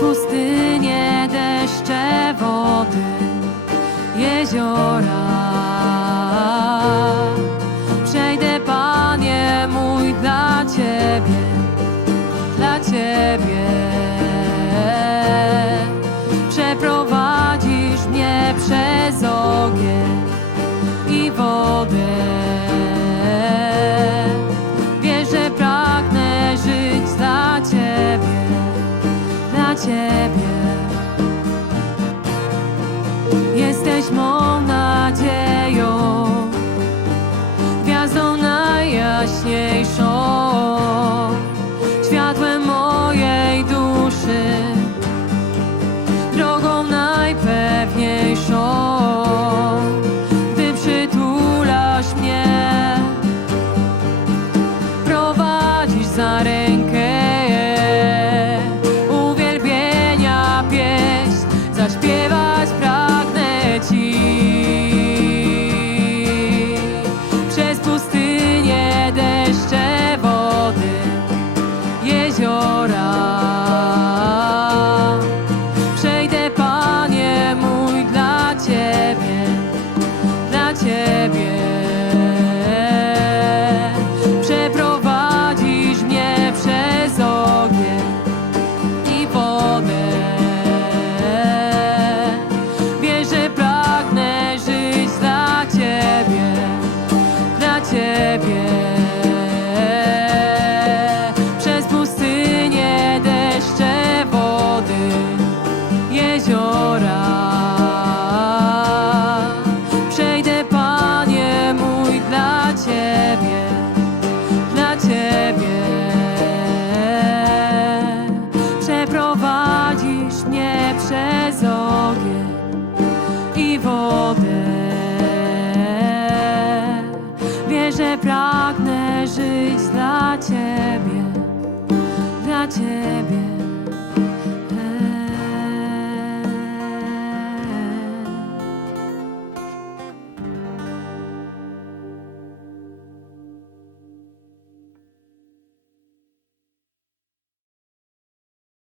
pustynię, deszcze, wody, jeziora. Przejdę, Panie mój, dla Ciebie, dla Ciebie. Przeprowadzisz mnie przez ogień Ciebie. Jesteś mą nadzieją, gwiazdą najjaśniejszą, światłem mojej duszy, drogą najpewniejszą. Gdy przytulasz mnie, prowadzisz za. Przez ogień i wodę. Wiesz, że